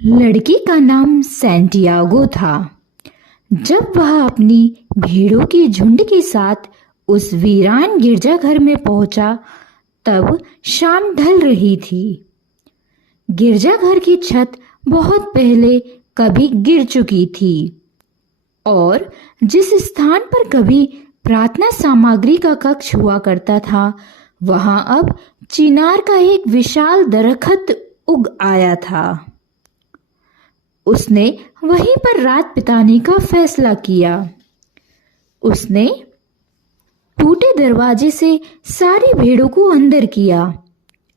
लड़की का नाम सैंटियागो था। जब वह अपनी भेड़ों के झुंड के साथ उस वीरान गिरजाघर में पहुंचा, तब शाम ढल रही थी। गिरजाघर की छत बहुत पहले कभी गिर चुकी थी और जिस स्थान पर कभी प्रार्थना सामग्री का कक्ष हुआ करता था, वहां अब चिनार का एक विशाल दरख्त उग आया था। उसने वहीं पर रात बिताने का फैसला किया। उसने टूटे दरवाजे से सारी भेड़ों को अंदर किया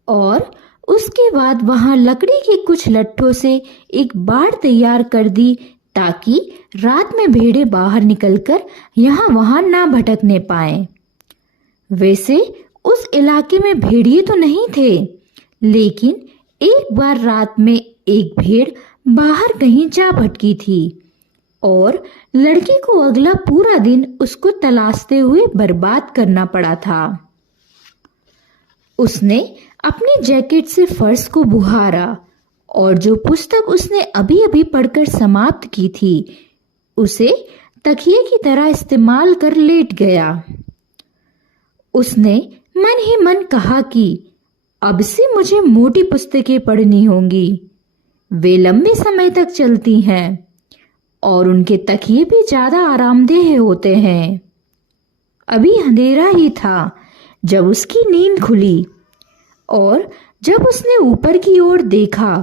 और उसके बाद वहां लकड़ी के कुछ लट्ठों से एक बाड़ तैयार कर दी, ताकि रात में भेड़ें बाहर निकलकर यहाँ वहां ना भटकने पाएं। वैसे उस इलाके में भेड़िए तो नहीं थे, लेकिन एक बार रात में एक भेड़ बाहर कहीं जा भटकी थी और लड़की को अगला पूरा दिन उसको तलाशते हुए बर्बाद करना पड़ा था। उसने अपनी जैकेट से फर्श को बुहारा और जो पुस्तक उसने अभी अभी पढ़कर समाप्त की थी, उसे तकिए की तरह इस्तेमाल कर लेट गया। उसने मन ही मन कहा कि अब से मुझे मोटी पुस्तकें पढ़नी होंगी। वे लंबे समय तक चलती हैं और उनके तकिए भी ज्यादा आरामदेह होते हैं। अभी अंधेरा ही था जब उसकी नींद खुली और जब उसने ऊपर की ओर देखा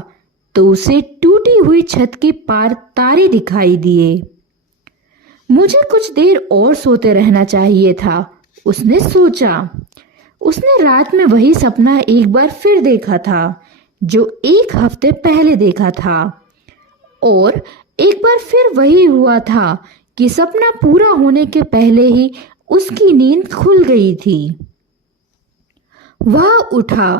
तो उसे टूटी हुई छत के पार तारे दिखाई दिए। मुझे कुछ देर और सोते रहना चाहिए था, उसने सोचा। उसने रात में वही सपना एक बार फिर देखा था जो एक हफ्ते पहले देखा था, और एक बार फिर वही हुआ था कि सपना पूरा होने के पहले ही उसकी नींद खुल गई थी। वह उठा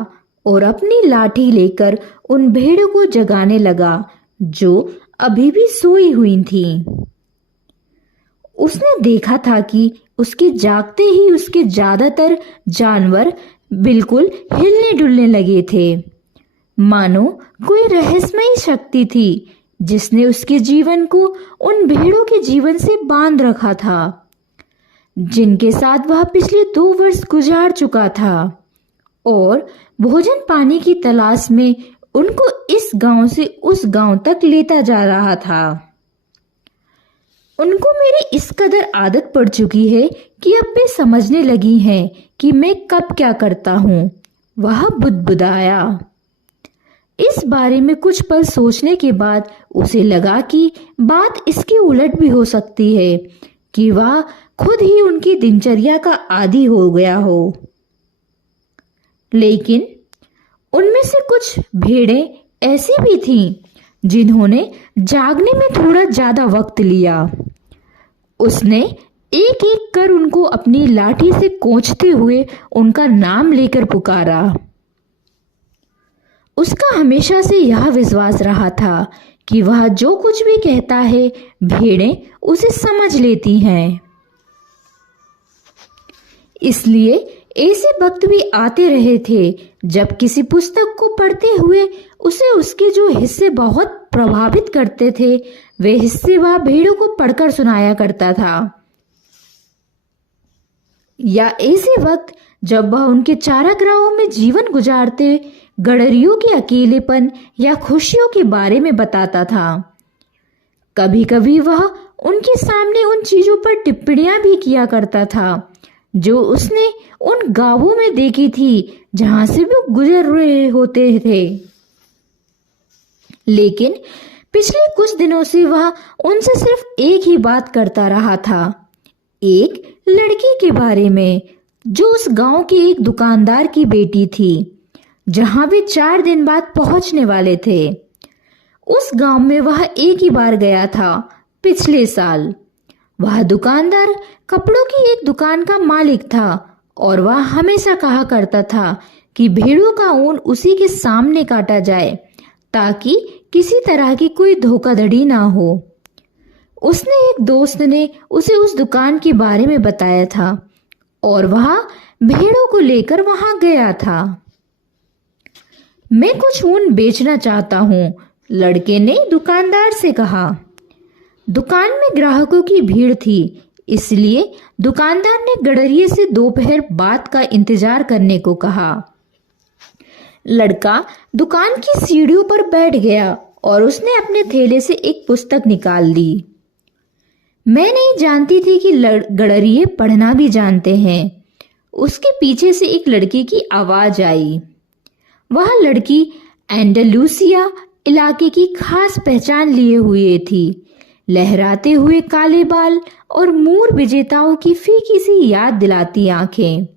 और अपनी लाठी लेकर उन भेड़ों को जगाने लगा जो अभी भी सोई हुई थीं। उसने देखा था कि उसके जागते ही उसके ज्यादातर जानवर बिल्कुल हिलने डुलने लगे थे, मानो कोई रहस्यमयी शक्ति थी जिसने उसके जीवन को उन भेड़ों के जीवन से बांध रखा था, जिनके साथ वह पिछले 2 वर्ष गुजार चुका था और भोजन पानी की तलाश में उनको इस गांव से उस गांव तक लेता जा रहा था। उनको मेरी इस कदर आदत पड़ चुकी है कि अब वे समझने लगी हैं कि मैं कब क्या करता हूँ, वह बुदबुदाया। इस बारे में कुछ पल सोचने के बाद उसे लगा कि बात इसके उलट भी हो सकती है कि वह खुद ही उनकी दिनचर्या का आदी हो गया हो। लेकिन उनमें से कुछ भेड़ें ऐसी भी थीं जिन्होंने जागने में थोड़ा ज्यादा वक्त लिया। उसने एक एक कर उनको अपनी लाठी से कोंचते हुए उनका नाम लेकर पुकारा। उसका हमेशा से यह विश्वास रहा था कि वह जो कुछ भी कहता है, भेड़ें उसे समझ लेती हैं। इसलिए ऐसे वक्त भी आते रहे थे जब किसी पुस्तक को पढ़ते हुए उसे उसके जो हिस्से बहुत प्रभावित करते थे, वे हिस्से वह भेड़ों को पढ़कर सुनाया करता था। या ऐसे वक्त जब वह उनके चारागाहों में जीवन गुजारते गडरियों के अकेलेपन या खुशियों के बारे में बताता था। कभी कभी वह उनके सामने उन चीजों पर टिप्पणियां भी किया करता था जो उसने उन गांवों में देखी थी जहां से वो गुजर रहे होते थे। लेकिन पिछले कुछ दिनों से वह उनसे सिर्फ एक ही बात करता रहा था, एक लड़की के बारे में जो उस गांव के एक दुकानदार की बेटी थी, जहां वे 4 दिन बाद पहुंचने वाले थे। उस गांव में वह एक ही बार गया था, पिछले साल। वह दुकानदार कपड़ों की एक दुकान का मालिक था और वह हमेशा कहा करता था कि भेड़ों का ऊन उसी के सामने काटा जाए ताकि किसी तरह की कोई धोखाधड़ी ना हो। उसने एक दोस्त ने उसे उस दुकान के बारे में बताया था और वह भेड़ों को लेकर वहां गया था। मैं कुछ ऊन बेचना चाहता हूँ, लड़के ने दुकानदार से कहा। दुकान में ग्राहकों की भीड़ थी, इसलिए दुकानदार ने गडरिये से दोपहर बाद का इंतजार करने को कहा। लड़का दुकान की सीढ़ियों पर बैठ गया और उसने अपने थैले से एक पुस्तक निकाल ली। मैं नहीं जानती थी कि गडरिये पढ़ना भी जानते हैं। उसके पीछे से एक लड़की की आवाज आई। वह लड़की एंडलूसिया इलाके की खास पहचान लिए हुए थी। लहराते हुए काले बाल और मूर विजेताओं की फीकी सी याद दिलाती आंखें।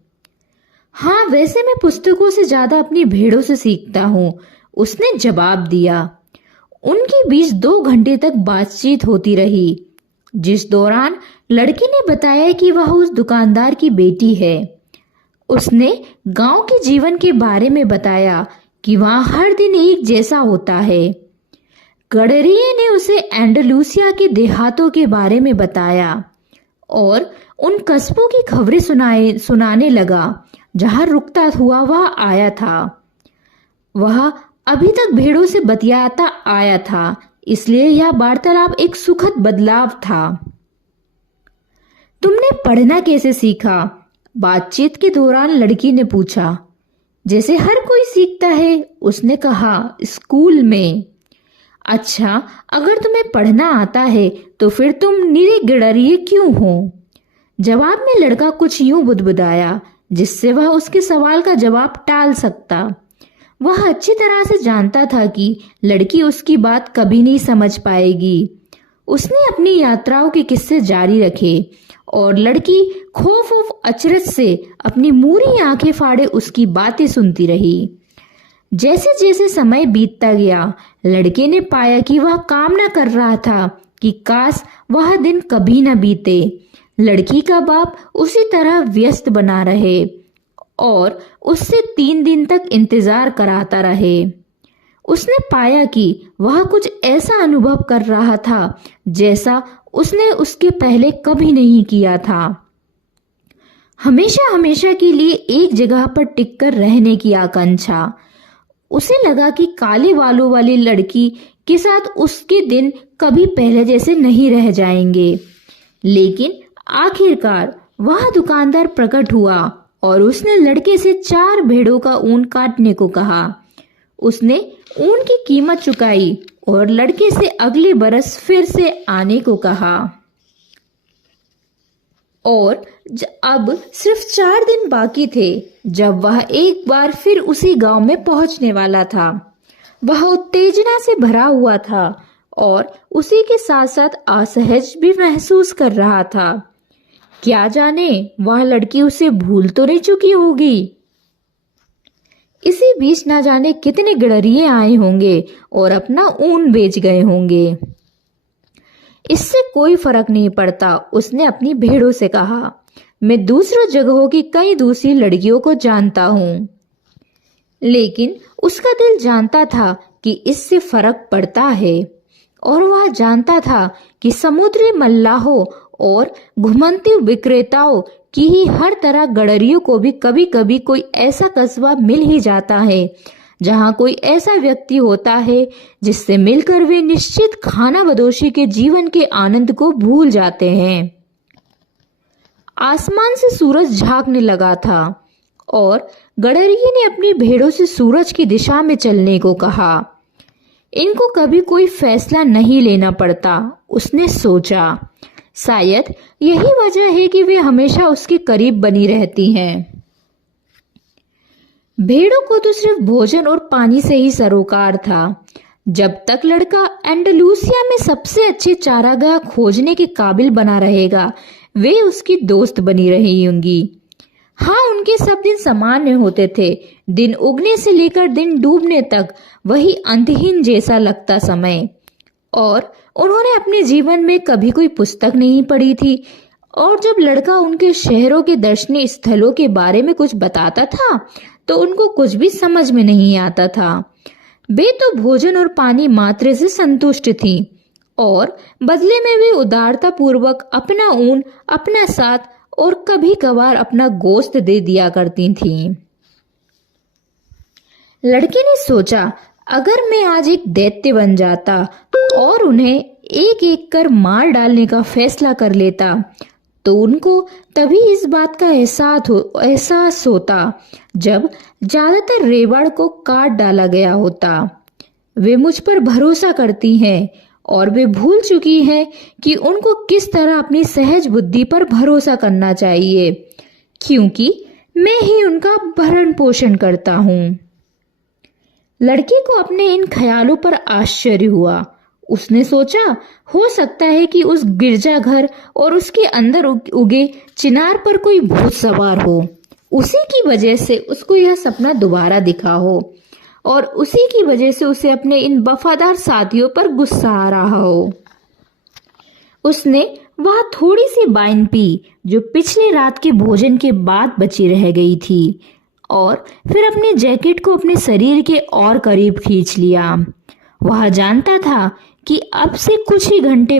हाँ, वैसे मैं पुस्तकों से ज्यादा अपनी भेड़ों से सीखता हूँ, उसने जवाब दिया। उनके बीच 2 घंटे तक बातचीत होती रही, जिस दौरान लड़की ने बताया कि वह उस दुकानदार की बेटी है। उसने गांव के जीवन के बारे में बताया कि वहां हर दिन एक जैसा होता है। गडरिये ने उसे एंडलूसिया के देहातों के बारे में बताया और उन कस्बों की खबरें सुनाने लगा जहां रुकता हुआ वह आया था। वह अभी तक भेड़ों से बतियाता आया था, इसलिए यह वार्तालाप एक सुखद बदलाव था। तुमने पढ़ना कैसे सीखा? बातचीत के दौरान लड़की ने पूछा। जैसे हर कोई सीखता है, उसने कहा, स्कूल में। अच्छा, अगर तुम्हें पढ़ना आता है तो फिर तुम निरे गडरिये क्यों हो? जवाब में लड़का कुछ यूं बुदबुदाया जिससे वह उसके सवाल का जवाब टाल सकता। वह अच्छी तरह से जानता था कि लड़की उसकी बात कभी नहीं समझ पाएगी। उसने अपनी यात्राओं के किस्से जारी रखे और लड़की खौफ और अचरज से अपनी मूरी आंखें फाड़े उसकी बातें सुनती रही। जैसे जैसे समय बीतता गया, लड़के ने पाया कि वह कामना कर रहा था कि काश वह दिन कभी न बीते। लड़की का बाप उसी तरह व्यस्त बना रहे और उससे 3 दिन तक इंतजार कराता रहे। उसने पाया कि वह कुछ ऐसा अनुभव कर रहा था जैसा उसने उसके पहले कभी नहीं किया था। हमेशा हमेशा के लिए एक जगह पर टिककर रहने की आकांक्षा। उसे लगा कि काले बालों वाली लड़की के साथ उसके दिन कभी पहले जैसे नहीं रह जाएंगे। लेकिन आखिरकार वह दुकानदार प्रकट हुआ और उसने लड़के से 4 भेड़ों का ऊन काटने को कहा। उसने ऊन की कीमत चुकाई और लड़के से अगले बरस फिर से आने को कहा। और अब सिर्फ 4 दिन बाकी थे जब वह एक बार फिर उसी गांव में पहुंचने वाला था। वह उत्तेजना से भरा हुआ था और उसी के साथ साथ असहज भी महसूस कर रहा था। क्या जाने वह लड़की उसे भूल तो नहीं चुकी होगी। इसी बीच ना जाने कितने गडरिये आए होंगे और अपना ऊन बेच गए होंगे। इससे कोई फर्क नहीं पड़ता, उसने अपनी भेड़ों से कहा। मैं दूसरों जगहों की कई दूसरी लड़कियों को जानता हूँ। लेकिन उसका दिल जानता था कि इससे फर्क पड़ता है और वह जानता था कि समुद्री मल्लाहों और घुमंती विक्रेताओं की ही हर तरह गडरियों को भी कभी कभी कोई ऐसा कस्बा मिल ही जाता है जहां कोई ऐसा व्यक्ति होता है जिससे मिलकर वे निश्चित खाना बदोशी के जीवन के आनंद को भूल जाते हैं। आसमान से सूरज झांकने लगा था और गडरिये ने अपनी भेड़ों से सूरज की दिशा में चलने को कहा। इनको कभी कोई फैसला नहीं लेना पड़ता, उसने सोचा। शायद यही वजह है कि वे हमेशा उसके करीब बनी रहती हैं। भेड़ों को तो सिर्फ भोजन और पानी से ही सरोकार था। जब तक लड़का एंडलूसिया में सबसे अच्छे चारागाह खोजने के काबिल बना रहेगा, वे उसकी दोस्त बनी रही होंगी। हाँ, उनके सब दिन सामान्य होते थे। दिन उगने से लेकर दिन डूबने तक वही अंतहीन जैसा लगता समय। और उन्होंने अपने जीवन में कभी कोई पुस्तक नहीं पढ़ी थी। और जब लड़का उनके शहरों के दर्शनीय स्थलों के बारे में कुछ बताता था तो उनको कुछ भी समझ में नहीं आता था। वे तो भोजन और पानी मात्र से संतुष्ट थीं और बदले में वे उदारता पूर्वक अपना ऊन, अपना साथ और कभी कभार अपना गोश्त दे दिया करती थीं। लड़के ने सोचा, अगर मैं आज एक दैत्य बन जाता और उन्हें एक एक कर मार डालने का फैसला कर लेता, तो उनको तभी इस बात का एहसास होता जब ज्यादातर रेवाड़ को काट डाला गया होता। वे मुझ पर भरोसा करती हैं और वे भूल चुकी हैं कि उनको किस तरह अपनी सहज बुद्धि पर भरोसा करना चाहिए, क्योंकि मैं ही उनका भरण पोषण करता हूँ। लड़के को अपने इन ख्यालों पर आश्चर्य हुआ। उसने सोचा, हो सकता है कि उस गिरजाघर और उसके अंदर उगे चिनार पर कोई भूत सवार हो। उसी की वजह से उसको यह सपना दोबारा दिखा हो और उसी की वजह से उसे अपने इन वफादार साथियों पर गुस्सा आ रहा हो। उसने वह थोड़ी सी वाइन पी जो पिछली रात के भोजन के बाद बची रह गई थी और फिर अपने जैकेट को अपने शरीर के और करीब खींच लिया। वह जानता था कि अब से कुछ ही घंटे।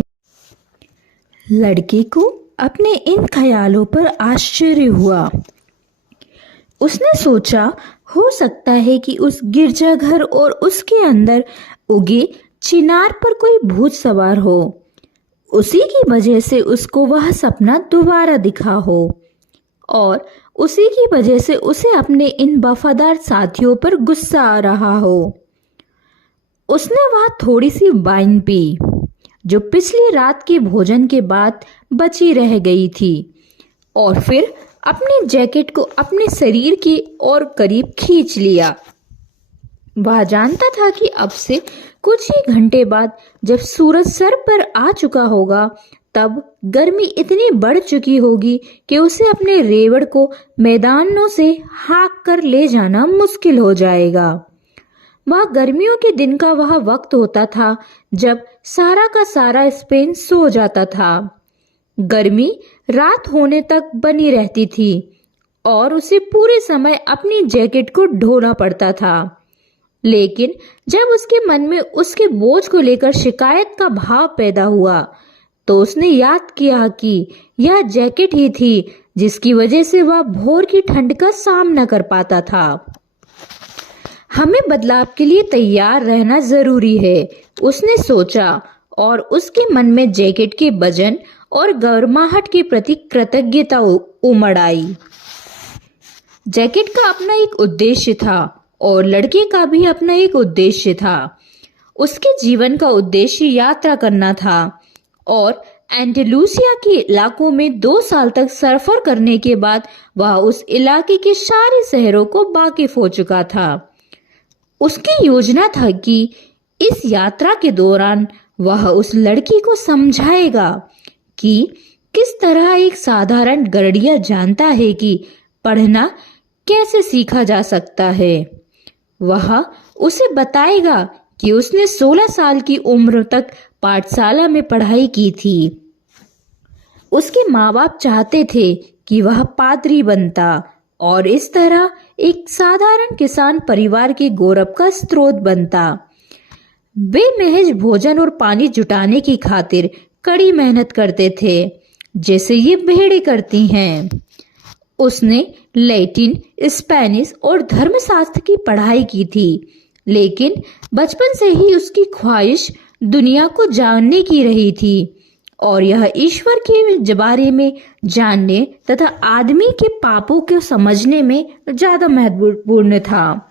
लड़के को अपने इन ख्यालों पर आश्चर्य हुआ। उसने सोचा, हो सकता है कि उस गिरजाघर और उसके अंदर उगे चिनार पर कोई भूत सवार हो। उसी की वजह से उसको वह सपना दोबारा दिखा हो और उसी की वजह से उसे अपने इन वफादार साथियों पर गुस्सा आ रहा हो। उसने वह थोड़ी सी वाइन पी जो पिछली रात के भोजन के बाद बची रह गई थी और फिर अपने जैकेट को अपने शरीर के और करीब खींच लिया। वह जानता था कि अब से कुछ ही घंटे बाद जब सूरज सर पर आ चुका होगा, तब गर्मी इतनी बढ़ चुकी होगी कि उसे अपने रेवड़ को मैदानों से हाँक कर ले जाना मुश्किल हो जाएगा। वह गर्मियों के दिन का वह वक्त होता था जब सारा का सारा स्पेन सो जाता था। गर्मी रात होने तक बनी रहती थी और उसे पूरे समय अपनी जैकेट को ढोना पड़ता था। लेकिन जब उसके मन में उसके बोझ को लेकर शिकायत का भाव पैदा हुआ, तो उसने याद किया कि यह जैकेट ही थी जिसकी वजह से वह भोर की ठंड का सामना कर पाता था। हमें बदलाव के लिए तैयार रहना जरूरी है, उसने सोचा और उसके मन में जैकेट के वजन और गर्माहट के प्रति कृतज्ञता उमड़ आई। जैकेट का अपना एक उद्देश्य था और लड़के का भी अपना एक उद्देश्य था। उसके जीवन का उद्देश्य यात्रा करना था और एंडलूसिया के इलाकों में 2 साल तक सफर करने के बाद वह उस इलाके के सारे शहरों को वाकिफ हो चुका था। उसकी योजना था कि इस यात्रा के दौरान वह उस लड़की को समझाएगा कि किस तरह एक साधारण गड़िया जानता है कि पढ़ना कैसे सीखा जा सकता है। वह उसे बताएगा कि उसने 16 साल की उम्र तक पाठशाला में पढ़ाई की थी। उसके माँ बाप चाहते थे कि वह पादरी बनता और इस तरह एक साधारण किसान परिवार के गौरव का स्रोत बनता। वे महज भोजन और पानी जुटाने की खातिर कड़ी मेहनत करते थे, जैसे ये भेड़ें करती हैं। उसने लैटिन, स्पेनिश और धर्मशास्त्र की पढ़ाई की थी, लेकिन बचपन से ही उसकी ख्वाहिश दुनिया को जानने की रही थी और यह ईश्वर के बारे में जानने तथा आदमी के पापों को समझने में ज्यादा महत्वपूर्ण था।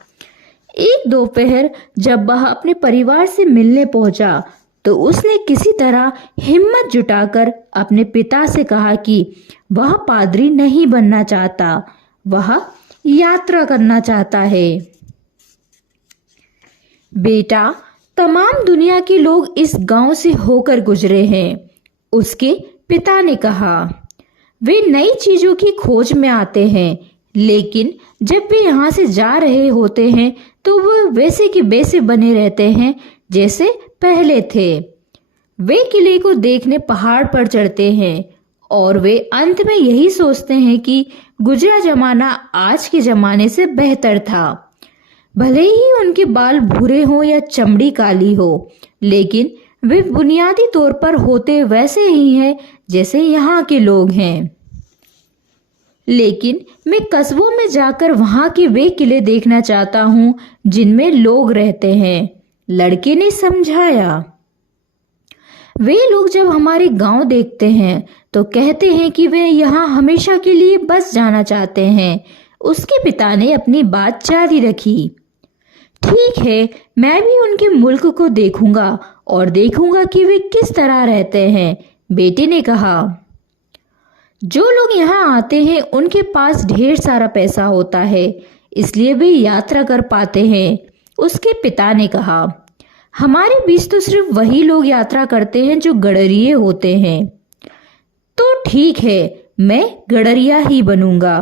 एक दोपहर जब वह अपने परिवार से मिलने पहुंचा, तो उसने किसी तरह हिम्मत जुटाकर अपने पिता से कहा कि वह पादरी नहीं बनना चाहता, वह यात्रा करना चाहता है। बेटा, तमाम दुनिया के लोग इस गांव से होकर गुजरे हैं, उसके पिता ने कहा। वे नई चीजों की खोज में आते हैं, लेकिन जब वे यहाँ से जा रहे होते हैं तो वो वैसे के वैसे बने रहते हैं जैसे पहले थे। वे किले को देखने पहाड़ पर चढ़ते हैं और वे अंत में यही सोचते हैं कि गुजरा जमाना आज के जमाने से बेहतर था। भले ही उनके बाल भूरे हों या चमड़ी काली हो, लेकिन वे बुनियादी तौर पर होते वैसे ही हैं जैसे यहाँ के लोग हैं। लेकिन मैं कस्बों में जाकर वहां के वे किले देखना चाहता हूँ जिनमें लोग रहते हैं, लड़के ने समझाया। वे लोग जब हमारे गांव देखते हैं तो कहते हैं कि वे यहाँ हमेशा के लिए बस जाना चाहते हैं। उसके पिता ने अपनी बात जारी रखी। ठीक है, मैं भी उनके मुल्क को देखूंगा और देखूंगा कि वे किस तरह रहते हैं, बेटे ने कहा। जो लोग यहाँ आते हैं उनके पास ढेर सारा पैसा होता है, इसलिए वे यात्रा कर पाते हैं, उसके पिता ने कहा। हमारे बीच तो सिर्फ वही लोग यात्रा करते हैं जो गडरिये होते हैं। तो ठीक है, मैं गडरिया ही बनूंगा।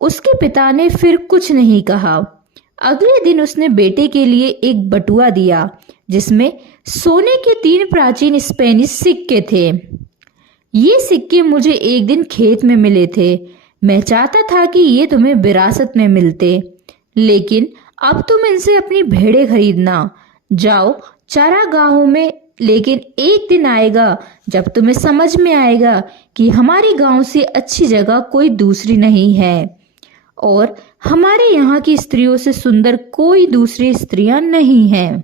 उसके पिता ने फिर कुछ नहीं कहा। अगले दिन उसने बेटे के लिए एक बटुआ दिया जिसमें सोने के 3 प्राचीन स्पेनिश सिक्के थे। ये सिक्के मुझे एक दिन खेत में मिले थे। मैं चाहता था कि ये तुम्हें विरासत में मिलते, लेकिन अब तुम इनसे अपनी भेड़ें खरीदना। जाओ चारागाहों में, लेकिन एक दिन आएगा जब तुम्हें समझ में आएगा कि हमारे गांव से अच्छी जगह कोई दूसरी नहीं है और हमारे यहाँ की स्त्रियों से सुंदर कोई दूसरी स्त्रियां नहीं हैं।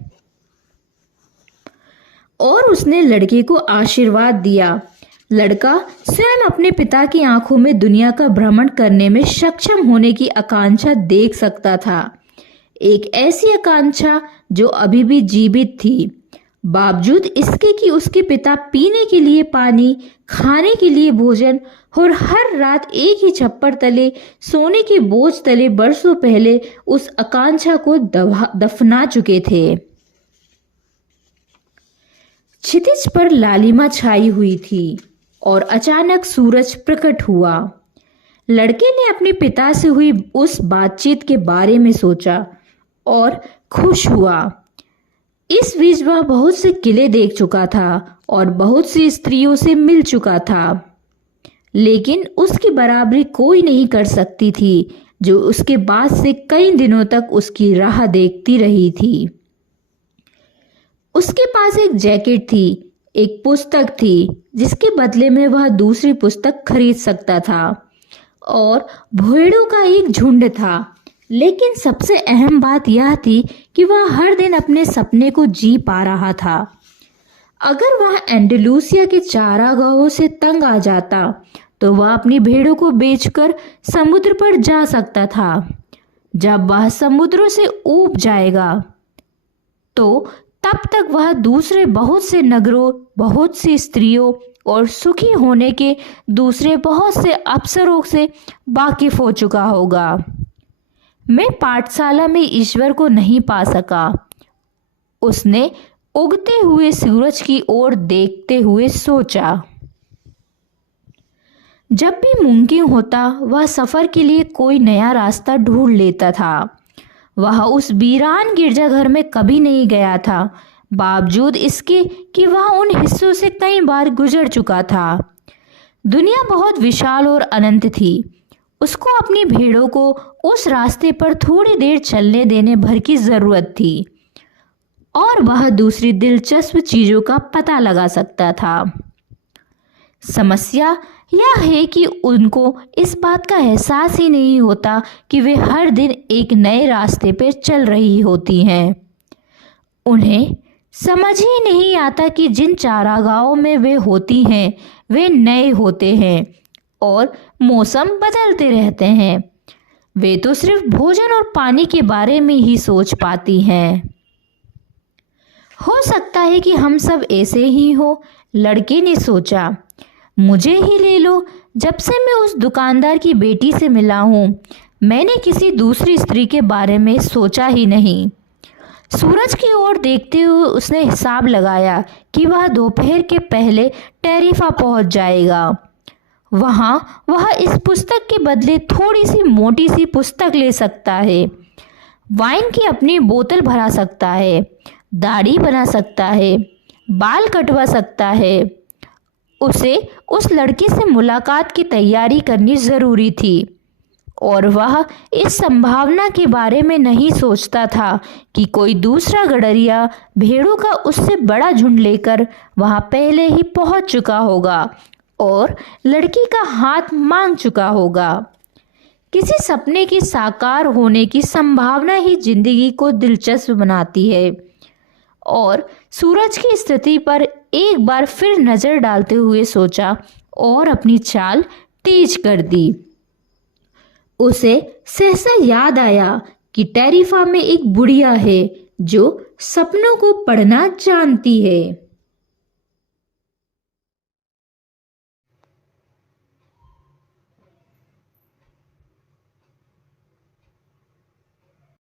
और उसने लड़के को आशीर्वाद दिया। लड़का स्वयं अपने पिता की आंखों में दुनिया का भ्रमण करने में सक्षम होने की आकांक्षा देख सकता था, एक ऐसी आकांक्षा जो अभी भी जीवित थी, बावजूद इसके कि उसके पिता पीने के लिए पानी, खाने के लिए भोजन और हर रात एक ही छप्पर तले सोने के बोझ तले बरसों पहले उस आकांक्षा को दफना चुके थे। क्षितिज पर लालिमा छाई हुई थी और अचानक सूरज प्रकट हुआ। लड़के ने अपने पिता से हुई उस बातचीत के बारे में सोचा और खुश हुआ। इस बीच वह बहुत से किले देख चुका था और बहुत सी स्त्रियों से मिल चुका था, लेकिन उसकी बराबरी कोई नहीं कर सकती थी जो उसके बाद से कई दिनों तक उसकी राह देखती रही थी। उसके पास एक जैकेट थी, एक पुस्तक थी जिसके बदले में वह दूसरी पुस्तक खरीद सकता था, और भेड़ों का एक झुंड था। लेकिन सबसे अहम बात यह थी कि वह हर दिन अपने सपने को जी पा रहा था। अगर वह एंडलूसिया के चारागाहों से तंग आ जाता तो वह अपनी भेड़ों को बेचकर समुद्र पर जा सकता था। जब वह समुद्रों से ऊब जाएगा तो तब तक वह दूसरे बहुत से नगरों, बहुत सी स्त्रियों और सुखी होने के दूसरे बहुत से अवसरों से वाकिफ हो चुका होगा। मैं पाठशाला में ईश्वर को नहीं पा सका, उसने उगते हुए सूरज की ओर देखते हुए सोचा। जब भी मुमकिन होता वह सफर के लिए कोई नया रास्ता ढूंढ लेता था। वह उस वीरान गिरजाघर में कभी नहीं गया था, बावजूद इसके कि वह उन हिस्सों से कई बार गुजर चुका था। दुनिया बहुत विशाल और अनंत थी। उसको अपनी भेड़ों को उस रास्ते पर थोड़ी देर चलने देने भर की जरूरत थी और वह दूसरी दिलचस्प चीजों का पता लगा सकता था। समस्या यह है कि उनको इस बात का एहसास ही नहीं होता कि वे हर दिन एक नए रास्ते पर चल रही होती हैं। उन्हें समझ ही नहीं आता कि जिन चारागाहों में वे होती हैं वे नए होते हैं और मौसम बदलते रहते हैं। वे तो सिर्फ भोजन और पानी के बारे में ही सोच पाती हैं। हो सकता है कि हम सब ऐसे ही हो, लड़के ने सोचा। मुझे ही ले लो, जब से मैं उस दुकानदार की बेटी से मिला हूँ मैंने किसी दूसरी स्त्री के बारे में सोचा ही नहीं। सूरज की ओर देखते हुए उसने हिसाब लगाया कि वह दोपहर के पहले टेरिफा पहुंच जाएगा। वहाँ वह इस पुस्तक के बदले थोड़ी सी मोटी सी पुस्तक ले सकता है, वाइन की अपनी बोतल भरा सकता है, दाढ़ी बना सकता है, बाल कटवा सकता है। उसे उस लड़के से मुलाकात की तैयारी करनी ज़रूरी थी और वह इस संभावना के बारे में नहीं सोचता था कि कोई दूसरा गडरिया भेड़ों का उससे बड़ा झुंड लेकर वहाँ पहले ही पहुँच चुका होगा और लड़की का हाथ मांग चुका होगा। किसी सपने के साकार होने की संभावना ही जिंदगी को दिलचस्प बनाती है। और सूरज की स्थिति पर एक बार फिर नजर डालते हुए सोचा और अपनी चाल तेज कर दी। उसे सहसा याद आया कि टेरिफा में एक बुढ़िया है जो सपनों को पढ़ना जानती है।